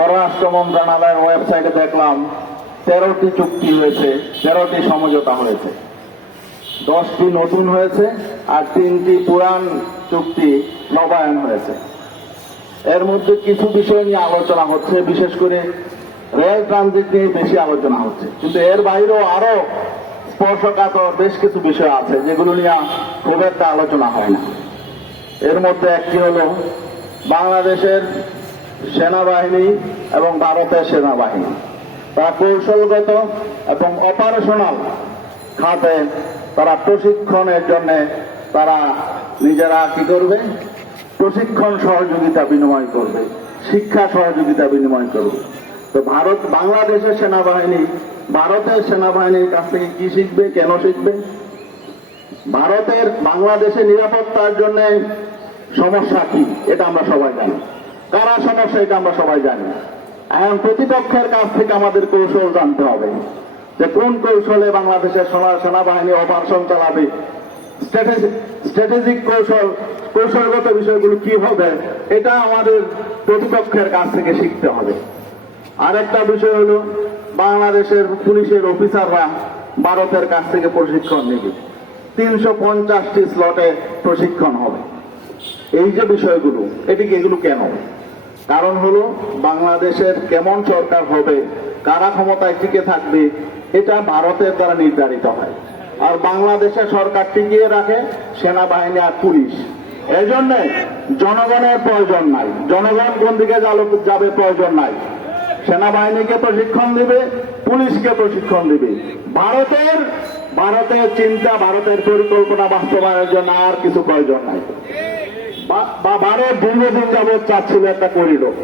পররাষ্ট্র মন্ত্রণালয়ের ওয়েবসাইটে দেখলাম তেরোটি চুক্তি হয়েছে, তেরোটি সমঝোতা হয়েছে। দশটি নতুন হয়েছে আর তিনটি পুরান চুক্তি নবায়ন হয়েছে। এর মধ্যে কিছু বিষয় নিয়ে আলোচনা হচ্ছে, বিশেষ করে রেল ট্রানজিট নিয়ে বেশি আলোচনা হচ্ছে। কিন্তু এর বাইরেও আরও স্পর্শকাতর বেশ কিছু বিষয় আছে, যেগুলো নিয়ে খুব একটা আলোচনা হয় না। এর মধ্যে একটি হলো বাংলাদেশের সেনাবাহিনী এবং ভারতের সেনাবাহিনী। তারা কৌশলগত এবং অপারেশনাল খাতে তারা প্রশিক্ষণের জন্য তারা নিজেরা কি করবে? প্রশিক্ষণ সহযোগিতা বিনিময় করবে, শিক্ষা সহযোগিতা বিনিময় করবে। তো ভারত, বাংলাদেশের সেনাবাহিনী, ভারতের সেনাবাহিনীর কাছ থেকে কি শিখবে, কেন শিখবে? ভারতের, বাংলাদেশের নিরাপত্তার জন্য সমস্যা কি, এটা আমরা সবাই জানি। কারা সমস্যা এটা আমরা সবাই জানি। এখন প্রতিপক্ষের কাছ থেকে আমাদের কৌশল জানতে হবে যে কোন কৌশলে বাংলাদেশের সেনা সেনাবাহিনী অপারেশন চালাবে। স্ট্র্যাটেজিক কৌশল, কৌশলগত বিষয়গুলো কি হবে, এটা আমাদের প্রতিপক্ষের কাছ থেকে শিখতে হবে। আরেকটা বিষয় হলো, বাংলাদেশের পুলিশের অফিসাররা ভারতের কাছ থেকে প্রশিক্ষণ নেবে। তিনশো পঞ্চাশটি স্লটে প্রশিক্ষণ হবে। এই যে বিষয়গুলো, এটিকে এগুলো কেন কারণ হলো, বাংলাদেশের কেমন সরকার হবে, কারা ক্ষমতায় টিকে থাকবে, এটা ভারতের দ্বারা নির্ধারিত হয়। আর বাংলাদেশের সরকার টিকিয়ে রাখে সেনাবাহিনী আর পুলিশ। এই জন্য জনগণের প্রয়োজন নাই। জনগণ কোন দিকে যাবে প্রয়োজন নাই। সেনাবাহিনীকে প্রশিক্ষণ দিবে, পুলিশকে প্রশিক্ষণ দিবে। ভারতের ভারতের চিন্তা, ভারতের পরিকল্পনা বাস্তবায়নের জন্য আর কিছু প্রয়োজন নাই। বা ভারত দীর্ঘদিন যাবৎ চাচ্ছিল একটা করিডোর।